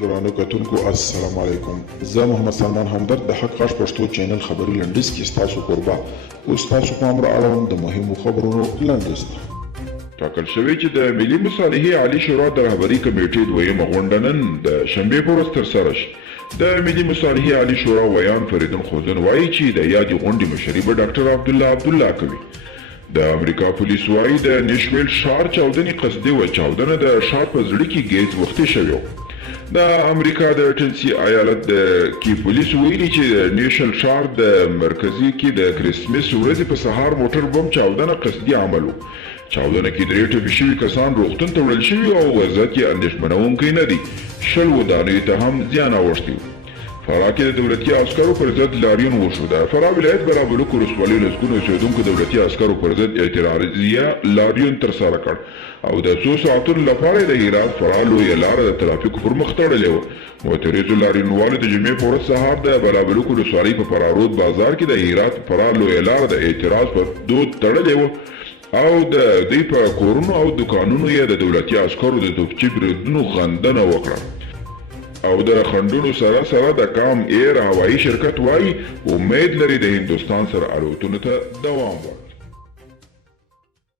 درانه کتونکو السلام علیکم. زه محمد سلمان همدرد د حق غږ پښتو چینل خبري لنډیز کې ستاسو کوربه اوس تاسو پام را اړوم د مهمو خبرونو لنډیز ته. ټاکل شوی چې د ملي مصالحې عالي شورا د رهبري کمیټې دویمه غونډه نن د شنبې په ورځ ترسره شي. د ملي مصالحې عالي شورا ویان فریدون خوزن وایي چې د یادې غونډې مشري به ډاکټر عبدالله کوي. د امریکا پولیس وایي د نیشویل ښار چاودنې قصدي وه. چاودنه د ښار په زړه کې ګیز وختي شوې وه. د امریکا د ټنسي ایالت کې پولیس ویلي چې د نیشل ښار د مرکزي کې د کرسمس ورځې په سهار موټر بم چاودنه قصدي عمل و. چاودنه کې 3 ټپي شوي کسان روغتون ته وړل شوي او وضعیت یې اندېښمنونکی نه دی. 20 ودانیو ته هم زیان اوښتی و. فراه کې د دولتي عسکرو پر ضد لاریون وشو. د فراه ولایت برابرلوک ولسوالۍ لسګونو اوسېدونکو دولتي عسکرو پر ضد اعتراضیه لاریون ترسره کړ او د څو ساعتونو لپاره د هرات فراه لویه لاره د ترافیکو پر مخ تړلې وه. معترضو لاریونوالو د جمعې په ورځ سهار د برابرلوک ولسوالۍ په فرارود بازار کې د هرات فراه لویه لاره د اعتراض په دود تړلې وه او د دوی په کورونو او دکانونو یې د دولتي عسکرو د توپچي بریدونو غندنه وکړه. او د خنډونو سره د کام ایر هوایي شرکت وایي امید لري د هندوستان سره الوتنو ته دوام ورکړي.